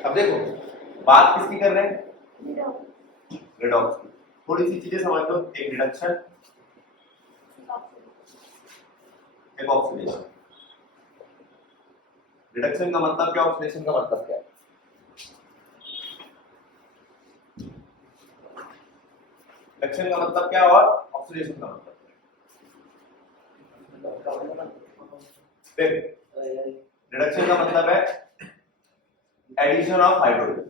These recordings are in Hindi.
अब देखो बात किसकी कर रहे हैं, रिडॉक्स की। थोड़ी सी चीजें समझ लो, एक रिडक्शन एक ऑक्सीडेशन। रिडक्शन का मतलब क्या, ऑक्सीडेशन का मतलब क्या है? रिडक्शन का मतलब क्या और ऑक्सीडेशन का मतलब क्या? रिडक्शन का मतलब है एडिशन ऑफ हाइड्रोजन,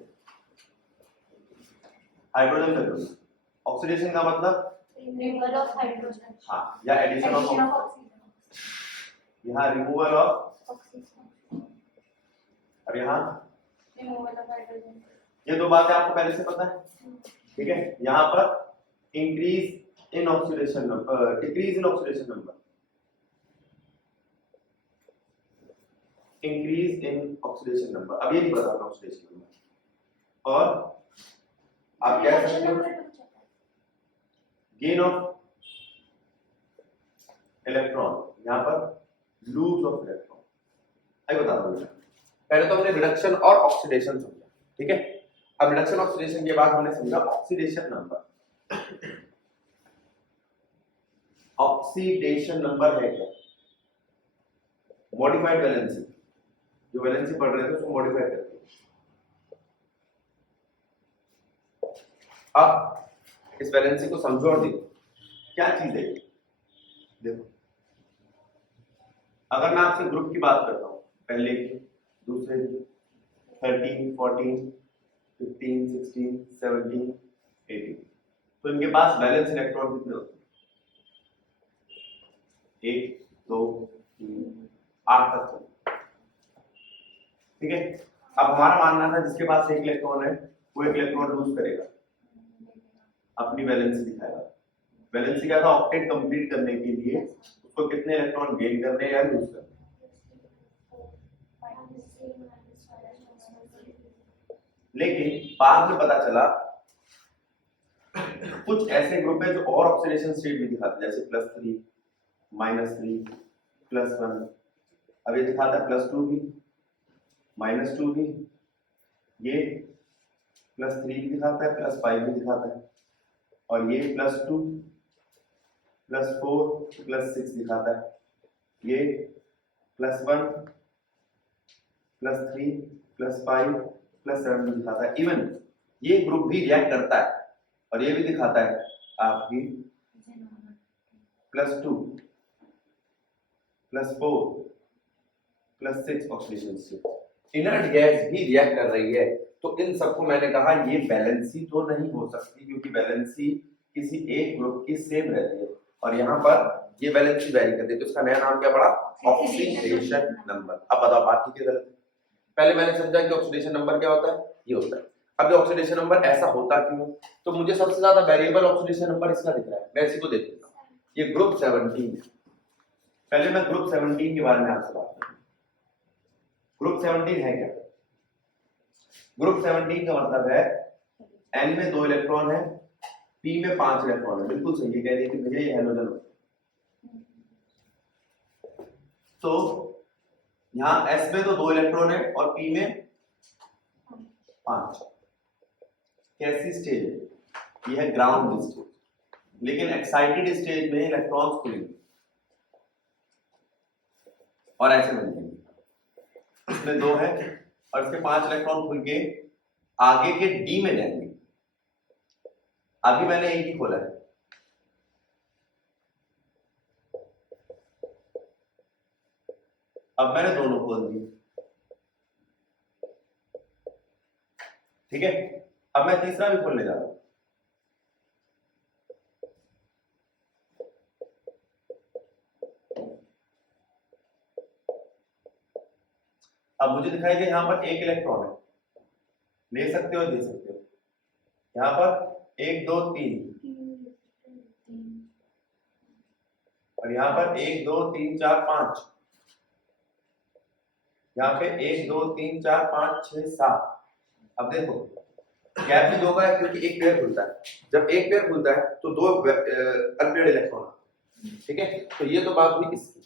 हाइड्रोजन का ग्रुप। ऑक्सीडेशन का मतलब रिमूवल ऑफ हाइड्रोजन, हाँ, या एडिशन ऑफ ऑक्सीजन। यहाँ रिमूवल ऑफ ऑक्सीजन, और यहाँ रिमूवल ऑफ हाइड्रोजन। ये दो बातें आपको पहले से पता है, ठीक है। यहाँ पर increase in oxidation number, decrease in oxidation number, increase in oxidation number. अब ये नहीं पता ऑक्सीडेशन नंबर। और आप कह सकते हो गेन ऑफ इलेक्ट्रॉन, यहाँ पर लूज ऑफ इलेक्ट्रॉन। आइए बता दो, पहले तो हमने रिडक्शन और ऑक्सीडेशन समझा, ठीक है। अब रिडक्शन ऑक्सीडेशन के बाद हमने समझा ऑक्सीडेशन नंबर। ऑक्सीडेशन नंबर है क्या, मॉडिफाइड वैलेंसी। जो वैलेंसी पढ़ रहे थे उसको मॉडिफाई करते हैं। अब इस वैलेंसी को समझो और देखो क्या चीज है। देखो अगर मैं आपसे ग्रुप की बात करता हूं, पहले की, दूसरे की, 13, 14, 15, 16, 17, 18, तो इनके पास बैलेंस इलेक्ट्रॉन कितने होते हैं? 1, 2, 3, 8 तक, ठीक है। अब हमारा मानना था जिसके पास 1 इलेक्ट्रॉन है वो 1 इलेक्ट्रॉन लूज करेगा, अपनी वैलेंसी दिखाएगा। वैलेंसी क्या था, ऑक्टेट कंप्लीट करने के लिए उसको कितने इलेक्ट्रॉन गेन करने हैं या लूज करने। लेकिन बाद में पता चला कुछ ऐसे ग्रुप है जो और ऑक्सीडेशन स्टेट भी दिखाते हैं, जैसे +3, -3, +1। अब ये दिखाता है +2 भी, -2 भी, ये +3 भी दिखाता है, +5 भी दिखाता है, और ये +2, +4, +6 दिखाता है, ये +1, +3, +5, +7 भी दिखाता है। इवन ये ग्रुप भी रिएक्ट करता है और ये भी दिखाता है आपकी +2, +4, +6 ऑक्सीडेशन स्टेट। इनर्ट गैस भी रिएक्ट कर रही है, तो इन सबको मैंने कहा ये बैलेंसी तो नहीं हो सकती, क्योंकि बैलेंसी किसी एक ग्रुप की सेम रहती है और यहाँ पर ये बैलेंसी वेरी करती है, तो इसका नया नाम क्या पड़ा, ऑक्सीडेशन नंबर। अब बताओ बात ठीक है गलत है? पहले मैंने समझा कि ऑक्सीडेशन नंबर क्या होता है, ये होता है। अब ये ऑक्सीडेशन नंबर ऐसा होता क्यों, तो मुझे सबसे ज्यादा वेरिएबल ऑक्सीडेशन नंबर इसका दिख रहा है, मैं इसी को देख लेता हूं। ये ग्रुप 17 है। पहले मैं ग्रुप 17 के बारे में आपसे बात करूं। ग्रुप 17 है क्या? ग्रुप 17 का मतलब है N में 2 इलेक्ट्रॉन है, P में 5 इलेक्ट्रॉन है। बिल्कुल सही है, कह रही है कि भैया ये हैलोजन होता है। तो यहाँ S में तो 2 इलेक्ट्रॉन है और P में 5। कैसी स्टेज है? ये है ग्राउंड स्टेज, लेकिन एक्साइटेड स्टेज में इलेक्ट्रॉन्स खुलेंगे और ऐसे बन जाएंगे। इसमें 2 है और इसके 5 इलेक्ट्रॉन खुल के आगे के D में जाएंगे। अभी मैंने एक ही खोला है, अब मैंने दोनों खोल दिए, ठीक है। अब मैं तीसरा भी खोलने जा रहा हूं। अब मुझे दिखाई दे यहाँ पर 1 इलेक्ट्रॉन है, ले सकते हो दे सकते हो। यहाँ पर 1 2 3 और यहाँ पर 1 2 3 4 5, यहाँ पे 1 2 3 4 5 6 7। अब देखो गैप भी 2 का है क्योंकि एक पेयर खुलता है, जब एक पेयर खुलता है तो 2 अनपेयर्ड इलेक्ट्रॉन, ठीक है। तो ये तो बात हुई इसकी।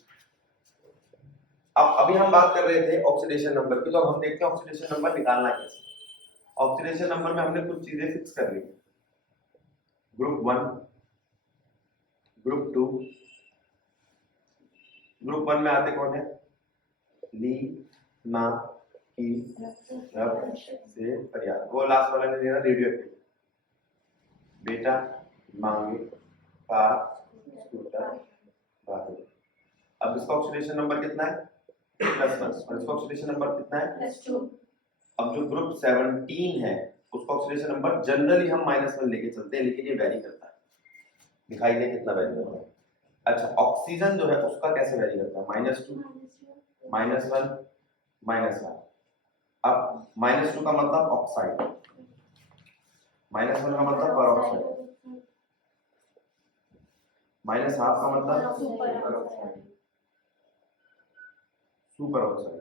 अब अभी हम बात कर रहे थे ऑक्सीडेशन नंबर की, तो अब हम देखते हैं ऑक्सीडेशन नंबर निकालना कैसे। ऑक्सीडेशन नंबर में हमने कुछ चीजें फिक्स कर ली। ग्रुप 1, ग्रुप 2, ग्रुप 1 में आते कौन है? ली, ना, की, रब, से, फरियाद। वो लास्ट वाला ने दिया रेडियो एक्टिव। बेटा, मांगे, कार, स्कूटर, बाहर। अब इसका ऑक्सीडेशन नंबर कितना है? +1। और इसका ऑक्सीडेशन नंबर कितना है? +2। अब जो ग्रुप 17 है उसका ऑक्सीडेशन नंबर जनरली हम -1 लेके चलते हैं, लेकिन ये वेरी करता है। दिखाई दे कितना वेरी करता है। अच्छा, ऑक्सीजन जो है उसका कैसे वेरी करता है? -2, -1, -1। अब -2 का मतलब ऑक्साइड, -1 का मतलब पर ऑक्साइड, -1/2 का मतलब सुपर ऑक्साइड।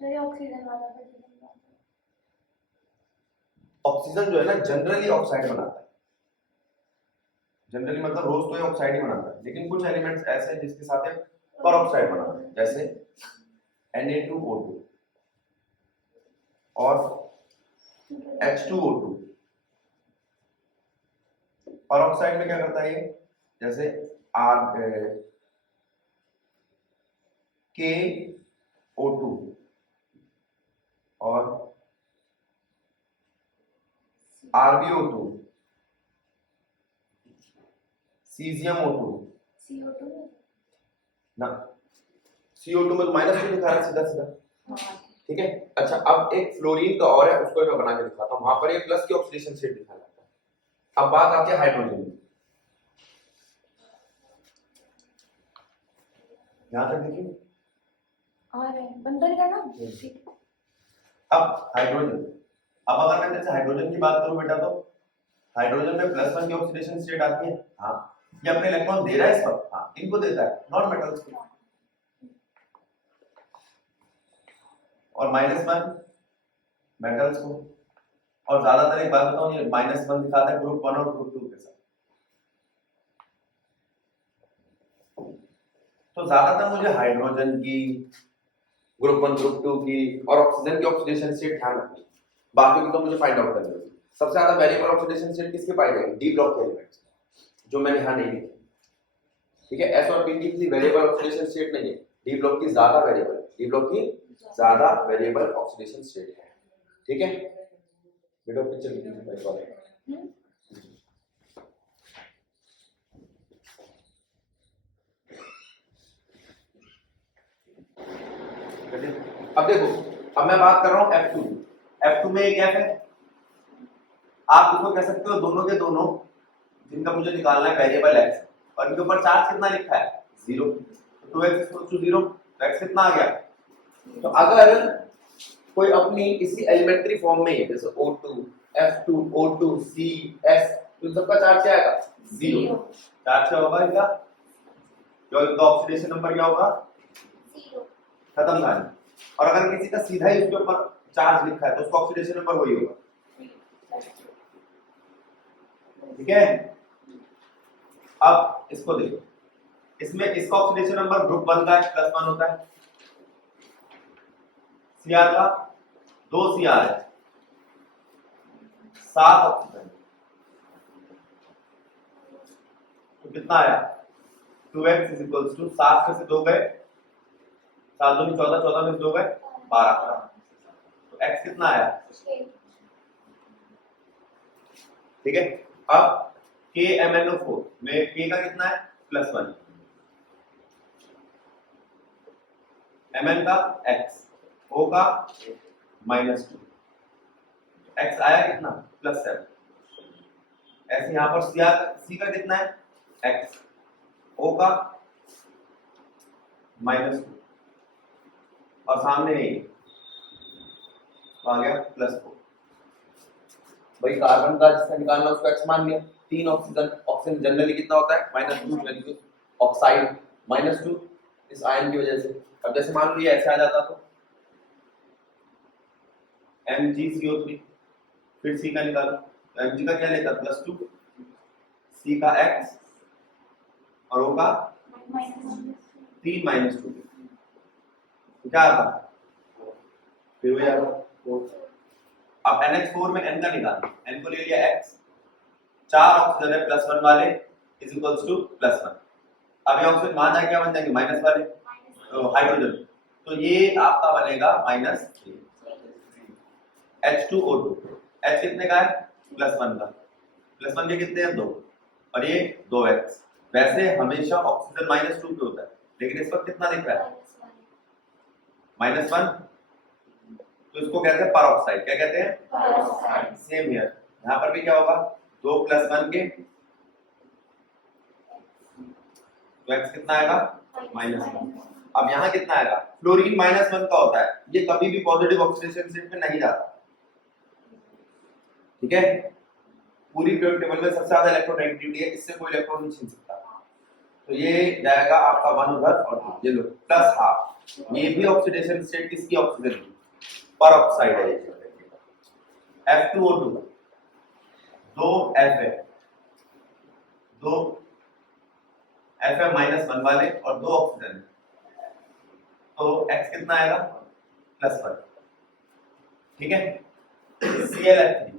सर ऑक्सीजन वाला ऑक्सीजन जो है ना जनरली ऑक्साइड बनाता है। जनरली मतलब रोज तो ये ऑक्साइड ही बनाता है, लेकिन कुछ एलिमेंट्स ऐसे हैं जिसके साथ ये पर ऑक्साइड बनाता है, जैसे Na2O2 और H2O2। पर ऑक्साइड में क्या करता है ये? जैसे KO2 और RbO2, CzMO2 CO2 ना, CO2 में तो -2 लिखा है सीधा सीधा, ठीक है। अच्छा, अब एक फ्लोरीन का और है, उसको मैं बना के दिखाता हूँ। वहां पर ये प्लस की ऑक्सीडेशन स्टेट दिखा जाता है। अब बात आती है हाइड्रोजन की। यहां तक देखिए आ रहे हैं बंधन का ना। ठीक। अब हाइड्रोजन, अब अगर मैं जैसे हाइड्रोजन की बात करूं बेटा, तो हाइड्रोजन में +1 की ऑक्सीडेशन स्टेट आती है। हाँ, ये अपने इलेक्ट्रॉन दे रहा है इस वक्त। हाँ, इनको देता है, नॉन मेटल्स को। और -1 मेटल्स को। और ज्यादातर एक बात बताऊं, ये -1 दिखाता है ग्रुप 1 और ग्रुप 2 के साथ। तो ज्यादातर मुझे हाइड्रोजन की, ग्रुप 1 ग्रुप 2 की और ऑक्सीजन की ऑक्सीडेशन स्टेट ध्यान रखनी। बाकी की तो मुझे फाइंड आउट करनी होगी। सबसे ज्यादा वेरिएबल ऑक्सीडेशन स्टेट किसके पाई जाएगी? डी ब्लॉक के एलिमेंट्स, जो मैंने यहां नहीं लिखी, ठीक है। एस और पी डी की वेरिएबल ऑक्सीडेशन स्टेट नहीं है, डी ब्लॉक की ज्यादा वेरिएबल, डी ब्लॉक की ज्यादा वेरिएबल ऑक्सीडेशन स्टेट है, ठीक है। वीडियो पिक्चर लिखिए। अब देखो, अब मैं बात कर रहा हूं F2। F2 में एक F है, आप इसको कह सकते हो दोनों के दोनों जिनका मुझे निकालना है वेरिएबल x, और इनके ऊपर चार्ज कितना लिखा है? 0। तो 2x = 0, तो x कितना आ गया? तो अगर कोई अपनी इसी एलिमेंट्री फॉर्म में है, जैसे O2, F2, O2, C, S, तो सबका चार्ज क्या आएगा? 0। चार्ज क्या होगा इनका? जो इनका ऑक्सीडेशन नंबर क्या होगा? 0। खत्म कहानी। और अगर किसी का सीधा ही उसके ऊपर चार्ज लिखा है तो उसका ऑक्सीडेशन नंबर वही होगा, ठीक है। अब इसको देखो, इसमें इसका ऑक्सीडेशन नंबर ग्रुप 1 का +1 होता है, Cr का 2 Cr है, 7 ऑक्सीजन, तो कितना आया? 2x = 7 में से 2 गए, 7 दूनी 14, 14 में से 2 गए 12, तो x कितना आया? ठीक है। अब KMnO4 में K का कितना है? +1, Mn का x, O का -2, x आया कितना? +7। ऐसे यहां पर C का कितना है? x, O का -2, और सामने तो आ गया +4। भाई कार्बन का जिसका निकालना उसका x मान लिया। 3 ऑक्सीजन, ऑक्सीजन जनरली कितना होता है? -2, यानी ऑक्साइड -2 इस आयन की वजह से। अब जैसे मान लो ये ऐसे आ जाता तो MgCO3, फिर C का निकालो, तो Mg का क्या लेता? +2, C का x और O का 3 -2, तो क्या आता? फिर वही आता। अब NH4 में N का निकालना, N को ले लिया X, 4 ऑक्सीजन है +1 वाले इज इक्वल्स टू +1। अब ये ऑक्सीजन वहां जाके क्या बन जाएंगे माइनस वाले हाइड्रोजन, तो ये आपका बनेगा -3 H2O2। H कितने का है +1 का, +1 के कितने हैं 2 और ये 2X। वैसे हमेशा ऑक्सीजन -2 पे होता है, लेकिन इस वक्त कितना दिख रहा है -1, तो इसको कहते हैं परऑक्साइड। क्या कहते हैं सेम हियर, यहाँ पर भी क्या होगा 2 + 1 के, तो X कितना आएगा -1। अब यहाँ कितना आएगा, फ्लोरीन -1 का होता है, ये कभी भी पॉजिटिव ऑक्सीडेशन स्टेट में नहीं जाता, ठीक है। पूरी पीरियोडिक टेबल में सबसे ज्यादा इलेक्ट्रोनेगेटिविटी है, इससे कोई इलेक्ट्रॉन नहीं छीन सकता, तो ये जाएगा आपका 1 उधर और 2, ये लो +12। ये भी ऑक्सीडेशन स्टेट किसकी ऑक्सीजन की, परऑक्साइड है ये। F2O2 2 F है, 2 F है -1 वाले और 2 ऑक्सीजन, तो X कितना आएगा +1, ठीक है। ClF3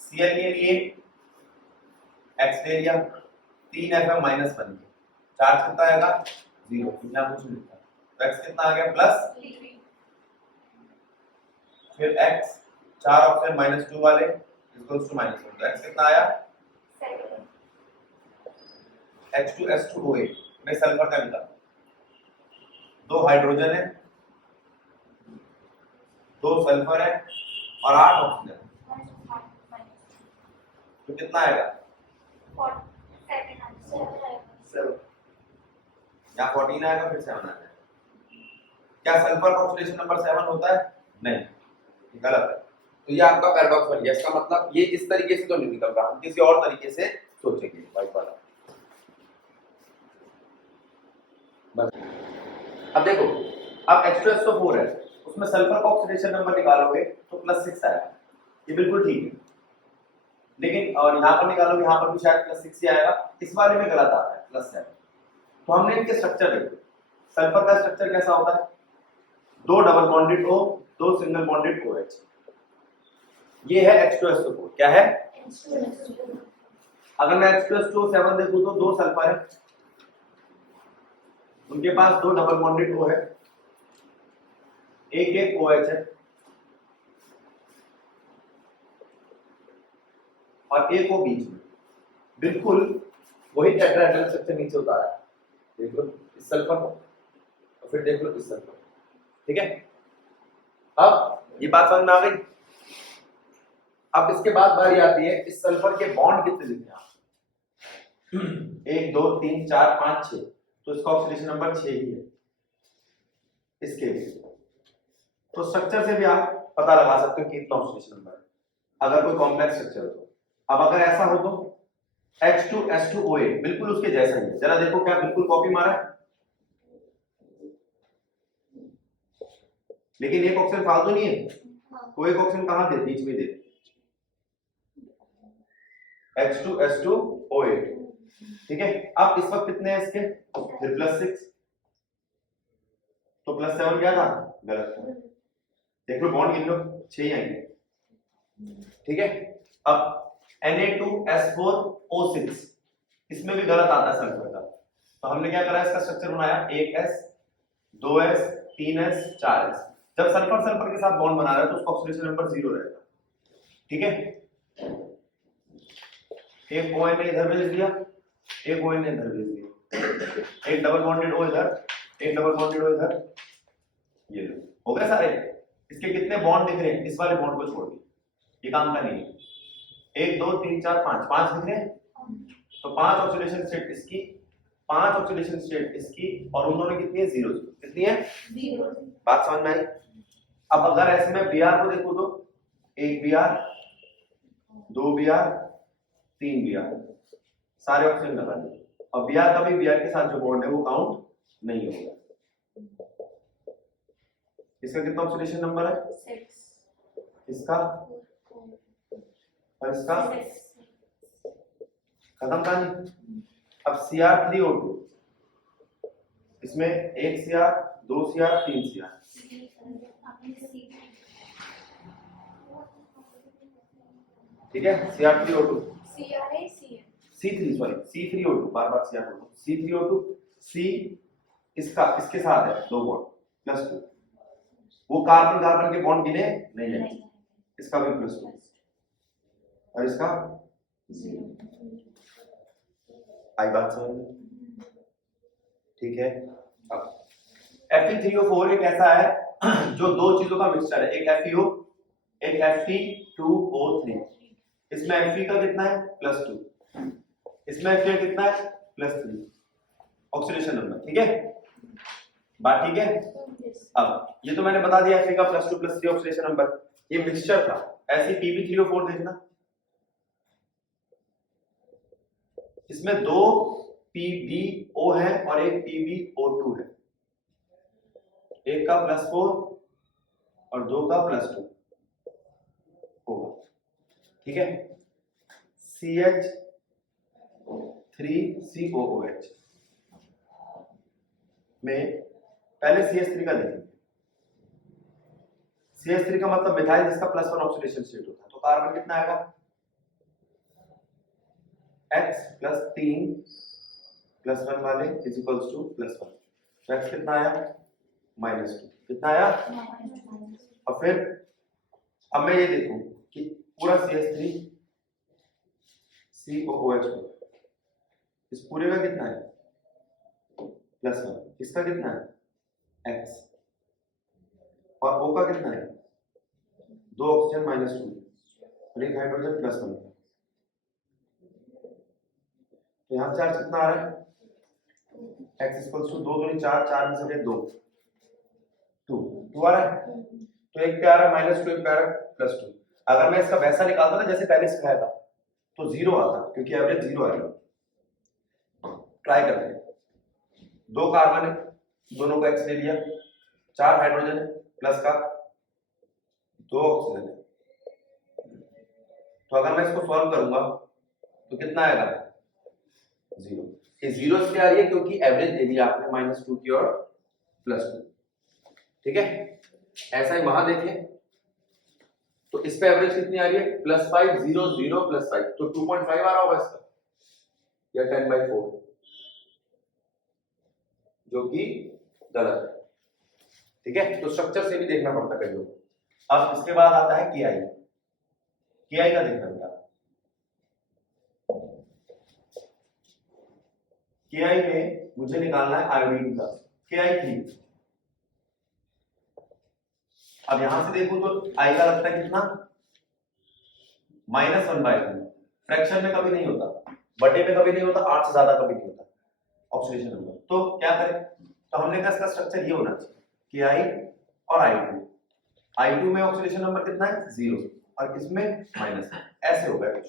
Cl के लिए X ले लिया, 3 F है -1, चार्ज कितना आएगा 0, यहाँ कुछ नहीं लिखा, तो X कितना आ गया +3। फिर X 4 ऑक्सीजन -2 वाले इक्वल्स टू -1, तो X कितना आया H2S2OA में सल्फर का निकाला, 2 हाइड्रोजन है, 2 सल्फर है और 8 ऑक्सीजन, तो कितना आएगा 7, या 14 आएगा फिर 7 आएगा। क्या सल्फर का ऑक्सीडेशन नंबर 7 होता है, नहीं, गलत है। तो ये आपका पैराडॉक्स बन गया, इसका मतलब ये इस तरीके से तो नहीं निकल रहा, हम किसी और तरीके से सोचेंगे वाइट वाला। बस अब देखो, अब H2SO4 है, उसमें सल्फर का ऑक्सीडेशन नंबर निकालोगे तो +6 आएगा, ये बिल्कुल ठीक है, लेकिन और यहाँ पर निकालोगे, यहाँ पर भी शायद +6 ही आएगा, इस वाले में गलत आता है +7। तो हमने इनके स्ट्रक्चर देखो, सल्फर का स्ट्रक्चर कैसा होता है, 2 double bonded O, 2 single bonded OH, ये है H2SO4। क्या है, अगर मैं H2SO7 देखूं तो 2 सल्फर है, उनके पास 2 डबल बॉन्डेड O है, एक OH है और एक O बीच में, बिल्कुल वही टेट्राहेड्रल स्ट्रक्चर नीचे उतारा है, देख लो इस सल्फर को और फिर देख लो इस सल्फर, ठीक है। अब ये बात समझ में आ गई। अब इसके बाद बारी आती है इस सल्फर के बॉन्ड कितने लिखने हैं, 1 2 3 4 5 6, तो इसका ऑक्सीडेशन नंबर 6 ही है इसके लिए, तो स्ट्रक्चर से भी आप पता लगा सकते हो कि कितना ऑक्सीडेशन नंबर है, अगर कोई कॉम्प्लेक्स स्ट्रक्चर हो तो। अब अगर ऐसा हो तो H2S2OA बिल्कुल उसके जैसा ही है, जरा देखो क्या बिल्कुल कॉपी मारा है, लेकिन एक ऑक्सीजन फालतू नहीं है, तो एक ऑक्सीजन कहां दे, बीच में दे, H2S2OA, ठीक है। अब इस वक्त कितने हैं इसके, फिर +6, तो +7 क्या था, गलत था, देख लो बॉन्ड गिन लो 6 ही आएंगे, ठीक है। अब Na2S4O6, इसमें भी गलत आता है सल्फर का, तो हमने क्या करा, इसका स्ट्रक्चर बनाया 1S 2S 3S 4S। जब सल्फर सल्फर के साथ बॉन्ड बना रहा है तो उसका ऑक्सीडेशन नंबर 0 रहेगा, ठीक है। एक ON ने इधर भेज दिया, एक ON ने इधर भेज दिया, एक डबल बॉन्डेड O इधर, एक डबल बॉन्डेड O इधर, ये लो हो गए सारे। इसके कितने बॉन्ड दिख रहे हैं, इस वाले बॉन्ड को छोड़ के, ये काम का नहीं है, 1 2 3 4 5 दिख रहे हैं, तो 5 ऑक्सीडेशन स्टेट इसकी, 5 ऑक्सीडेशन स्टेट इसकी, और उन दोनों कितनी है 0, कितनी है 0। बात समझ में आई। अब अगर ऐसे में Br को देखो तो 1 Br 2 Br 3 Br, सारे ऑक्सीजन लगा दिए, और Br का भी Br के साथ जो बॉन्ड है वो काउंट नहीं होगा। इसका कितना ऑक्सीडेशन नंबर है 6, इसका और इसका, खत्म कहानी। अब Cr3O2, इसमें 1 Cr 2 Cr 3 Cr, ठीक है, Cr3O2 CRA CN C3 sorry C3O2 बार Cr2 C3O2 C इसके साथ है दो बॉन्ड +2 वो कार्बन कार्बन के बॉन्ड गिने नहीं है नहीं इसका भी +2 और इसका 0 आई बात समझ में? ठीक है। अब Fe3O4 एक ऐसा है जो दो चीजों का मिक्सचर है, एक FeO एक Fe2O3। इसमें Fe का कितना है +2, इसमें Fe कितना है +3 ऑक्सीडेशन नंबर। ठीक है, बात ठीक है। अब ये तो मैंने बता दिया Fe का +2 +3 ऑक्सीडेशन नंबर, ये मिक्सचर था। ऐसे Pb3O4 देखना, इसमें दो PbO है और एक PbO2 है, एक का +4 और दो का +2 होगा। ठीक है, CH3COOH में पहले CH3 का देखेंगे। CH3 का मतलब मिथाइल जिसका +1 ऑक्सीडेशन स्टेट होता है, तो कार्बन कितना आएगा X +3 +1 वाले इज इक्वल्स टू +1, तो X कितना आया -2, कितना आया। और फिर अब मैं ये देखूं कि पूरा CH3 COOH इस पूरे का कितना है +1, इसका कितना है X और O का कितना है 2 ऑक्सीजन -2 और एक हाइड्रोजन +1। तो यहाँ चार्ज कितना आ रहा है X इक्वल्स टू 2 दूनी 4, 4 में से 2 2 आ रहा है, तो एक पे आ रहा है -2 एक पे आ रहा है +2। अगर मैं इसका वैसा निकालता ना जैसे पहले सिखाया था तो 0 आता, क्योंकि एवरेज 0 आएगा। ट्राई करते हैं, दो कार्बन है, दोनों को X ले लिया, 4 हाइड्रोजन है प्लस का 2 ऑक्सीजन है, तो अगर मैं इसको सॉल्व करूंगा तो कितना आएगा 0। ये 0 इसलिए आ रही है क्योंकि एवरेज ले लिया आपने -2 की और +2। ठीक है, ऐसा ही वहां देखें तो इस पे एवरेज कितनी आ रही है +5 0 0 +5, तो 2.5 आ रहा होगा इसका या 10/4, जो कि गलत है। ठीक है, तो स्ट्रक्चर से भी देखना पड़ता है कई लोग। अब इसके बाद आता है KI का देखना पड़ता है। KI में मुझे निकालना है आयोडीन का KI3। अब यहां से देखूं तो I का लगता है कितना -1/2, फ्रैक्शन में कभी नहीं होता, बटे में कभी नहीं होता, 8 से ज्यादा कभी नहीं होता ऑक्सीडेशन नंबर। तो क्या करें, तो हमने कहा इसका स्ट्रक्चर ये होना चाहिए KI और I2 में ऑक्सीडेशन नंबर कितना है 0 और इसमें माइनस, ऐसे होगा कुछ,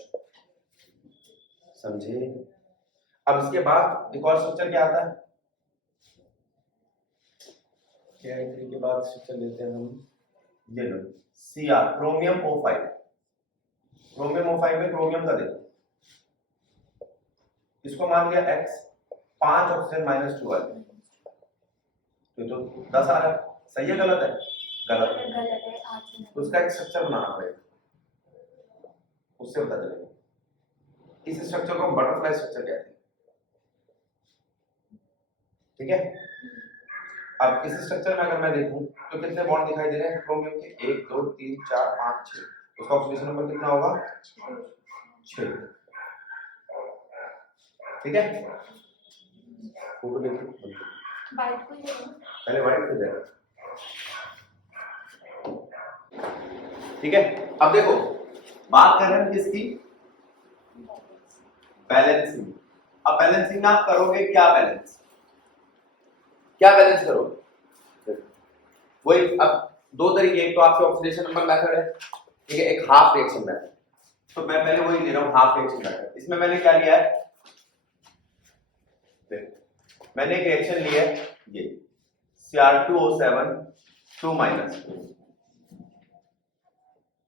समझे। अब इसके बाद एक और स्ट्रक्चर क्या आता है, KI3 के बाद स्ट्रक्चर लेते हैं हम, ये लो Cr chromium O5। Chromium O5 में क्रोमियम का देखो, इसको मान लिया X, 5 ऑक्सीजन -2 आ गया, तो 10 आ रहा है, सही है गलत है, गलत है, तो उसका एक स्ट्रक्चर बनाना पड़ेगा, उससे पता चलेगा। इस स्ट्रक्चर को हम बटरफ्लाई स्ट्रक्चर कहते हैं। ठीक है, अब इस स्ट्रक्चर में अगर मैं देखूं तो कितने बॉन्ड दिखाई दे रहे हैं क्रोमियम के, 1 2 3 4 5 6, उसका ऑक्सीडेशन नंबर कितना होगा 6। ठीक है, फोटो लेके वाइट को ले लो, पहले वाइट हो जाएगा। ठीक है, अब देखो बात कर रहे हैं किसकी, बैलेंसिंग। अब बैलेंसिंग आप करोगे क्या, बैलेंस करोगे, वही। अब दो तरीके, एक तो आपके ऑक्सीडेशन नंबर मेथड है, ठीक है, एक हाफ रिएक्शन मेथड। तो मैं पहले वही ले रहा हूं, हाफ रिएक्शन मेथड। इसमें मैंने क्या लिया है, मैंने एक रिएक्शन लिया है ये Cr2O7 2-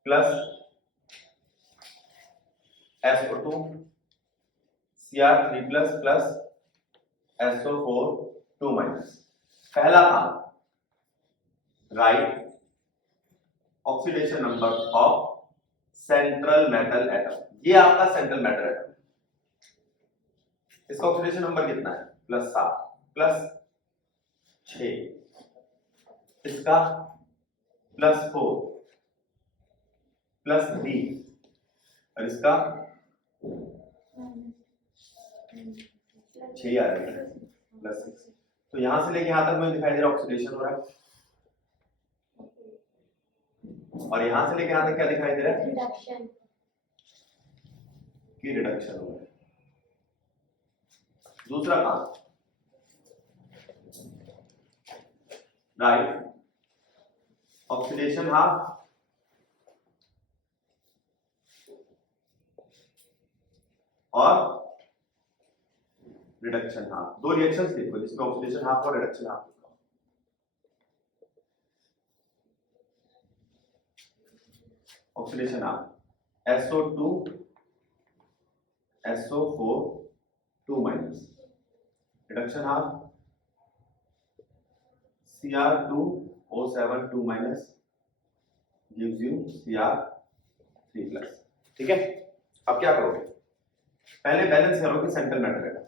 plus SO2 Cr3 plus SO4 2-। पहला काम, right oxidation number of central metal atom, ये आपका सेंट्रल मेटल एटम। इसका ऑक्सीडेशन नंबर कितना है? +7 +6, इसका +4 +3 और इसका 6 आ रहा है +6। तो यहां से लेके यहां तक मुझे दिखाई दे रहा है ऑक्सीडेशन हो रहा है, और यहां से लेके यहां तक क्या दिखाई दे रहा है? रिडक्शन की रिडक्शन हो रहा है। दूसरा काम, राइट, ऑक्सीडेशन हाफ और रिडक्शन हाफ, दो रिएक्शंस लिखो जिसमें ऑक्सीडेशन हाफ और रिडक्शन हाफ लिखो। Oxidation half SO2 SO4 2-, reduction half Cr2O7 2- gives you Cr3+। ठीक है, अब क्या करोगे? पहले बैलेंस करोगे central metal atom,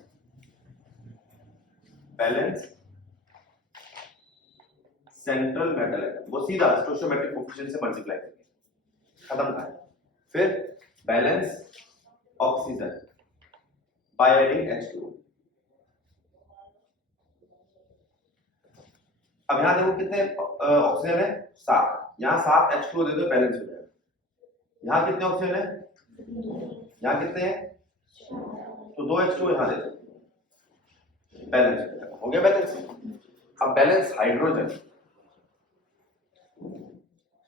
balance central metal atom, वो सीधा स्टोइचोमेट्रिक कोएफिशिएंट से मल्टीप्लाई करके खत्म कर। फिर balance oxygen by adding H2। अब यहां देखो कितने ऑक्सीजन है? 7, यहां 7 H2 दे दो, बैलेंस हो जाएगा। यहां कितने ऑक्सीजन है? यहां कितने हैं? तो 2 H2 यहां दे दो, बैलेंस हो गया बैलेंस। अब balance hydrogen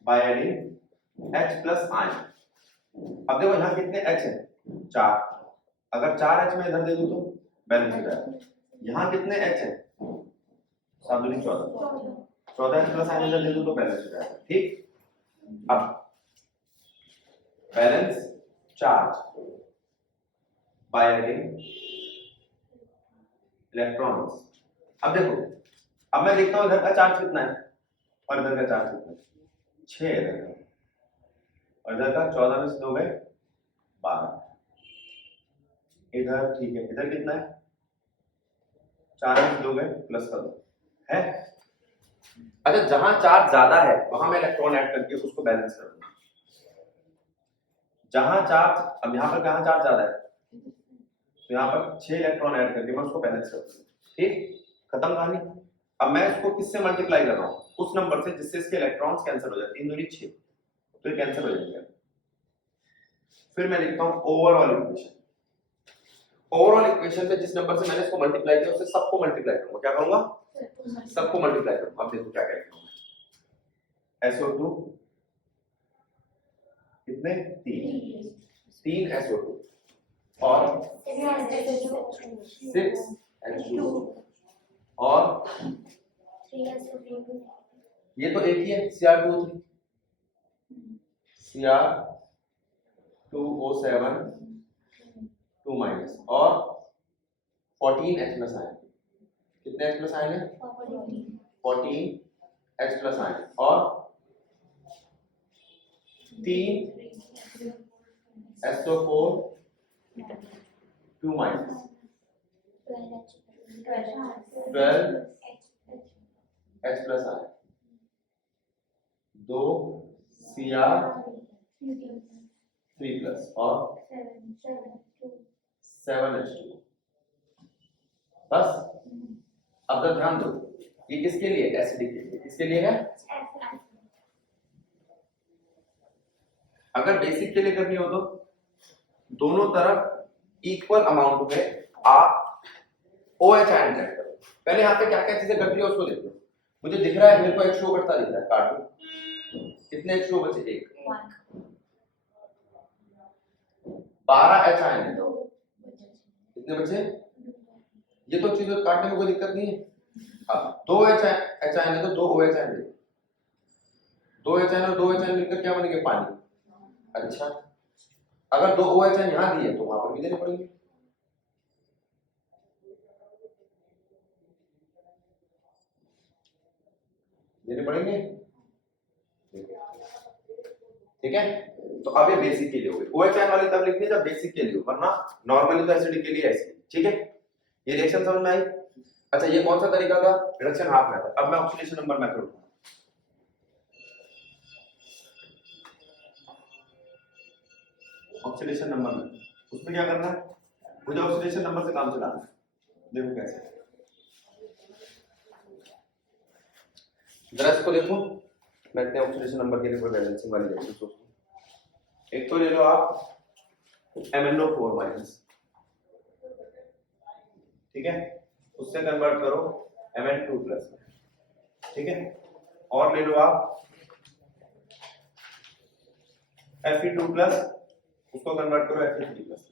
by adding H plus ion. अब देखो यहां कितने H है? 4, अगर 4 H में इधर दे दूं तो बैलेंस हो जाएगा। यहां कितने H है? 7 दूनी 14 H प्लस आयन इधर दे दूं तो बैलेंस हो जाएगा। ठीक, अब balance charge by adding electrons. अब देखो, अब मैं देखता हूं इधर का चार्ज कितना है और इधर का चार्ज कितना है? 6 है इधर का, और इधर का 14 में से हो गए 12। इधर ठीक है, इधर कितना है? 4 में से हो गए, प्लस कर दो है। अच्छा, जहां चार्ज ज्यादा है वहां मैं इलेक्ट्रॉन ऐड करके उसको बैलेंस कर दूंगा। जहां चार्ज, अब यहां पर कहां चार्ज ज्यादा है तो यहां पर 6 इलेक्ट्रॉन ऐड करके मैं उसको बैलेंस कर दूंगा। ठीक, खत्म कहानी। अब मैं इसको किससे मल्टीप्लाई कर रहा हूं? उस नंबर से जिससे इसके इलेक्ट्रॉन्स कैंसिल हो जाए। 3 दूनी 6, तो ये कैंसिल हो जाएंगे। फिर मैं लिखता हूं ओवरऑल इक्वेशन। ओवरऑल इक्वेशन में जिस नंबर से मैंने इसको मल्टीप्लाई किया उससे सबको मल्टीप्लाई करूंगा। क्या करूंगा? सबको मल्टीप्लाई करूंगा। अब देखो क्या करेंगे। SO2 कितने? 3 SO2 और 6 H2 और ये तो एक ही है Cr2O3 Cr2O7 2- और 14 H प्लस आयन। कितने H प्लस आयन है? 14 H प्लस आयन और 3 SO4 2- 12 H plus ion, 2 Cr3+ और 7 H2। बस अब तक ध्यान दो, ये किसके लिए? एसिडिक के लिए। किसके लिए है? अगर बेसिक के लिए करनी हो तो दोनों तरफ इक्वल अमाउंट में आप OH आयन ऐड करो। पहले यहाँ पे क्या क्या चीजें घट रही है उसको देखो। मुझे दिख रहा है, मेरे को H2O घटता दिख रहा है, काट दो। कितने H2O बचे? 1। 12 H आयन है, कितने बचे? ये तो चीजें काटने में कोई दिक्कत नहीं है। अब 2 H आयन है तो 2 OH आयन दे। 2 H आयन और 2 H आयन मिलकर क्या बनेंगे? पानी। अच्छा, अगर 2 OH आयन यहाँ दिए तो वहां पर भी देने पड़ेंगे। देने पड़ेंगे, ठीक है। तो अब ये बेसिक के लिए हो गई। OH वाली तब लिखनी है जब बेसिक के लिए हो, वरना नॉर्मली तो एसिडिक के लिए ऐसे, ठीक है। ये रिएक्शन समझ में आई। अच्छा ये कौन सा तरीका था, रिडक्शन हाफ मेथड। अब मैं ऑक्सीडेशन नंबर मेथड उठाऊंगा। ऑक्सीडेशन नंबर में उसमें क्या करना है, मुझे ऑक्सीडेशन नंबर से काम चलाना है। देखो कैसे, जरा इसको देखो, मैं इतने ऑक्सीडेशन नंबर के लिए कोई बैलेंसिंग वाली रिएक्शन सोचता हूं। एक तो ले लो आप MnO4 माइनस, ठीक है, उससे कन्वर्ट करो Mn2 प्लस, ठीक है, और ले लो आप Fe2 प्लस, उसको कन्वर्ट करो Fe3 प्लस।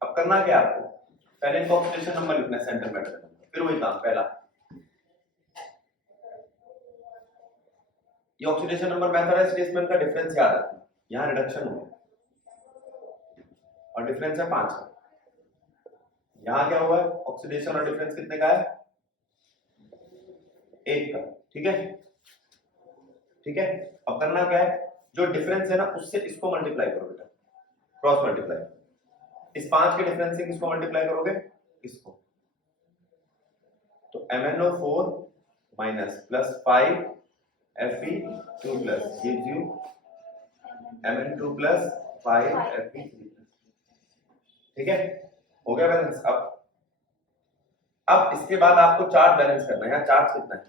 अब करना क्या आपको, पहले इनको ऑक्सीडेशन नंबर लिखना है, सेंटर मैटर नंबर, फिर वही काम पहला। ये ऑक्सीडेशन नंबर मेथड है, इसलिए इसमें इनका डिफरेंस याद रखना। यहाँ रिडक्शन हुआ और डिफरेंस है 5 का। यहाँ क्या हुआ है, ऑक्सीडेशन और डिफरेंस कितने का है, 1 का, ठीक है, ठीक है। अब करना क्या है, जो डिफरेंस है ना उससे इसको मल्टीप्लाई करो बेटा, क्रॉस मल्टीप्लाई। इस 5 के डिफरेंस से किसको मल्टीप्लाई करोगे, इसको। तो MnO4 minus plus 5 Fe2 plus gives you Mn2 plus 5 Fe3 plus, ठीक है, हो गया बैलेंस। अब इसके बाद आपको चार्ज बैलेंस करना है। यहाँ चार्ज कितना है,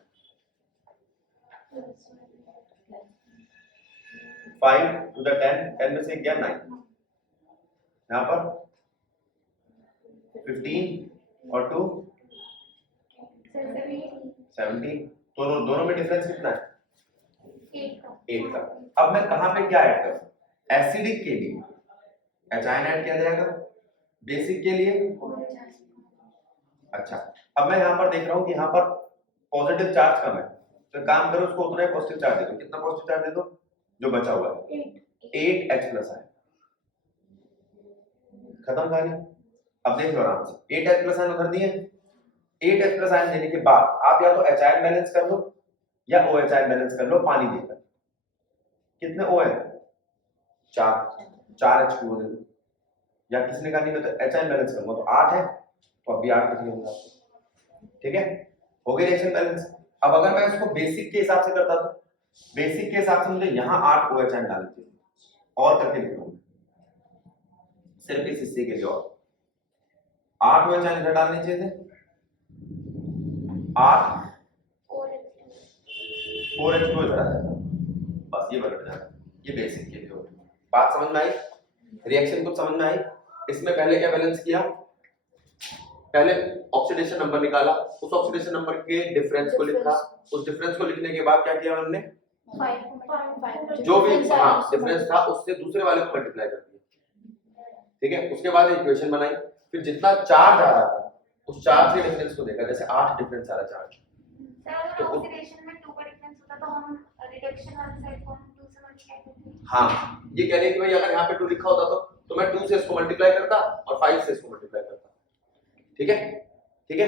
5 to the 10, 10 में से गया 9, यहाँ पर 15 और 2 17, दोनों में डिफरेंस कितना है, 8 का। अब मैं कहां पे क्या ऐड करूं, एसिडिक के लिए एचाइन ऐड किया जाएगा, बेसिक के लिए। अच्छा अब मैं यहाँ पर देख रहा हूँ कि यहाँ पर पॉजिटिव चार्ज कम है, तो काम करो उसको उतना ही पॉजिटिव चार्ज दे दो। कितना पॉजिटिव चार्ज दे दो, जो बचा हुआ है 8H प्लस आयन, खत्म कहानी। अब देख लो आराम से, 8H प्लस आयन उधर दिए, 8H प्लस आयन देने के बाद आप या तो H आयन बैलेंस कर लो या OH आयन बैलेंस कर लो पानी देकर। कितने O है, 4 H2O दे दो, या किसी ने कहा नहीं मैं तो H आयन बैलेंस करूंगा तो 8 है, तो अब भी 8 लिख लूंगा, ठीक है, हो गई रिएक्शन बैलेंस। अब अगर मैं इसको बेसिक के हिसाब से करता तो बेसिक के हिसाब से मुझे यहाँ 8 OH आयन डालने चाहिए, और करके लिख लूंगा सिर्फ इस हिस्से के लिए, और 8 OH आयन इधर डालने चाहिए थे, 8 4H2O इधर आ जाता, बस ये बन जाता। ये बेसिक के लिए हो गया। बात समझ में आई, रिएक्शन कुछ समझ में आई। इसमें पहले क्या बैलेंस किया, पहले ऑक्सीडेशन नंबर निकाला, उस ऑक्सीडेशन नंबर के डिफरेंस को लिखा, उस डिफरेंस को लिखने के बाद क्या किया हमने, जो भी हाँ डिफरेंस था उससे दूसरे वाले को मल्टीप्लाई कर दिया, ठीक है। उसके बाद इक्वेशन बनाई, फिर जितना चार्ज आ रहा था उस चार्ज के डिफरेंस को देखा, जैसे 8 डिफरेंस आ रहा चार्ज, तो ऑक्सीडेशन में 2 का डिफरेंस होता तो हम रिडक्शन वाली साइड को हम 2 से मल्टीप्लाई करते हैं। हाँ ये कह रहे हैं कि भाई अगर यहाँ पे 2 लिखा होता तो मैं 2 से इसको मल्टीप्लाई करता और 5 से इसको मल्टीप्लाई करता, ठीक है, ठीक है,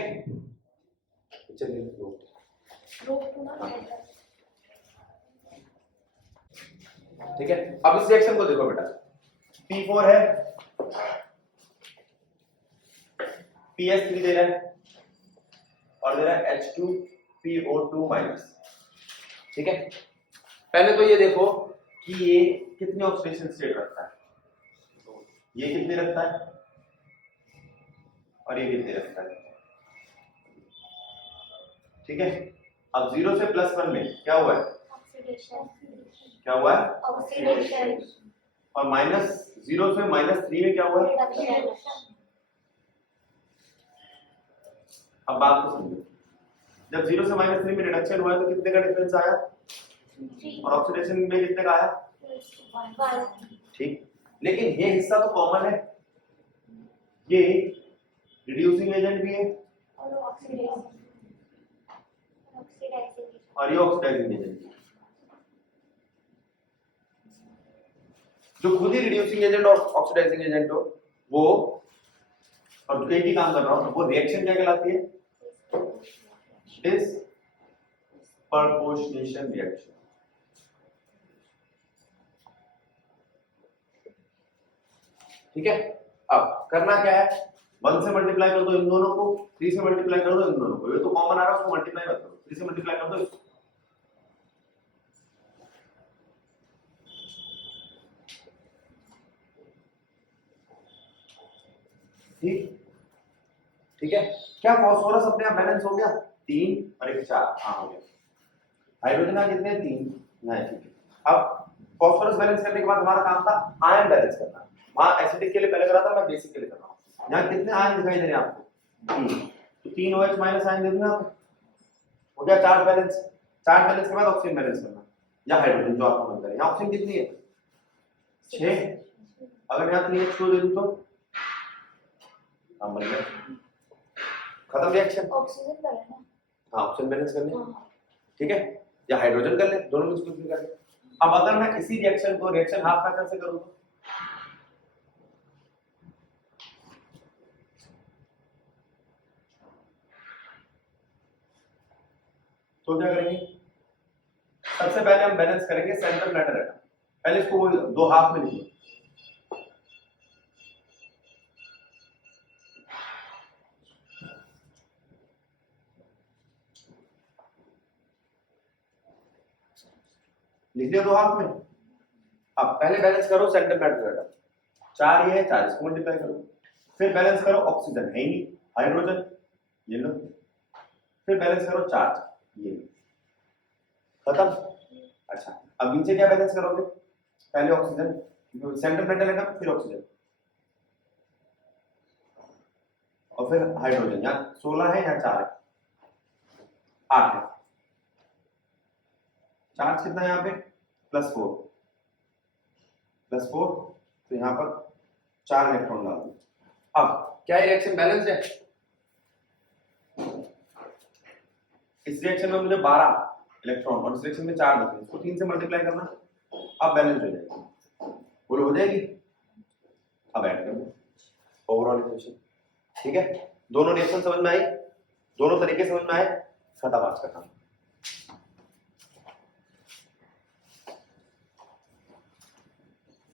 चलिए ठीक है। अब इस रिएक्शन को देखो बेटा, P4 है, PS3 दे रहा है और दे रहा है H2PO2 माइनस, ठीक है। पहले तो ये देखो कि ये कितनी ऑक्सीडेशन स्टेट रखता है, ये कितनी रखता है और ये कितनी रखता है, ठीक है। अब 0 से +1 में क्या हुआ है, क्या हुआ है ऑक्सीडेशन, और -0 से -3 में क्या हुआ है। अब बात को समझो, जब 0 से -3 में रिडक्शन हुआ है तो कितने का डिफरेंस आया, और ऑक्सीडेशन में कितने का आया, ठीक। लेकिन ये हिस्सा तो कॉमन है, ये रिड्यूसिंग एजेंट भी है और ऑक्सीडाइजिंग और ये ऑक्सीडाइजिंग एजेंट, जो खुद ही रिड्यूसिंग एजेंट और ऑक्सीडाइजिंग एजेंट हो वो, और जो एक ही काम कर रहा हूं वो रिएक्शन क्या कहलाती है, डिस्प्रपोर्शनेशन रिएक्शन। ठीक है, अब करना क्या है, 1 से मल्टीप्लाई कर दो इन दोनों को, 3 से मल्टीप्लाई कर दो इन दोनों को, ये तो कॉमन आ रहा है उसको मल्टीप्लाई मत करो, 3 से मल्टीप्लाई कर दो इसको। ठीक है, क्या फास्फोरस अपने आप बैलेंस हो गया, 3 और 1 4, हाँ हो गया। हाइड्रोजन आ कितने 3 नहीं, ठीक है। अब फास्फोरस बैलेंस करने के बाद हमारा काम था आयन बैलेंस करना। वहां एसिडिक के लिए पहले करा था, मैं बेसिक के लिए कर रहा हूं। यहाँ कितने आयन दिखाई दे रहे हैं आपको, 3, तो 3 OH माइनस आयन दे दूंगा आप, हो गया चार्ज बैलेंस। चार्ज बैलेंस के बाद ऑक्सीजन बैलेंस करना, या हाइड्रोजन जो आपको मिलता है। यहाँ ऑक्सीजन कितनी है 6, अगर यहाँ 3H2 दे दूं तो बन गया, खत्म रिएक्शन। ऑक्सीजन का है ना, हाँ ऑक्सीजन बैलेंस कर ले, ठीक है, या हाइड्रोजन कर ले, दोनों में से कुछ भी कर ले। अब अगर मैं इसी रिएक्शन को रिएक्शन हाफ मेथड से करूं तो क्या करेंगे, सबसे पहले हम बैलेंस करेंगे सेंट्रल मैटर एटम। पहले इसको दो हाफ में लिखो, लिख लिया दो हाफ में। अब पहले बैलेंस करो सेंट्रल मैटर एटम, 4 ये है, 4 इसको मल्टीप्लाई करो, फिर बैलेंस करो ऑक्सीजन है ही नहीं, हाइड्रोजन ये लो, फिर बैलेंस करो चार्ज ये, खत्म। अच्छा अब नीचे क्या बैलेंस करोगे, पहले ऑक्सीजन, सेंट्रल मेटल एटम, फिर ऑक्सीजन, और फिर हाइड्रोजन। यहाँ 16 है, यहाँ 4 है, 8 है। चार्ज कितना है यहाँ पे +4, +4, तो यहाँ पर 4 इलेक्ट्रॉन डाल दो। अब क्या रिएक्शन बैलेंस है, इस रिएक्शन में मुझे 12 इलेक्ट्रॉन और इस रिएक्शन में 4 बचे, इसको 3 से मल्टीप्लाई करना, अब बैलेंस हो जाएगी, बोलो हो जाएगी। अब ऐड कर दो ओवरऑल इक्वेशन, ठीक है। दोनों रिएक्शन समझ में आई, दोनों तरीके समझ में आए, खत्म आज का काम।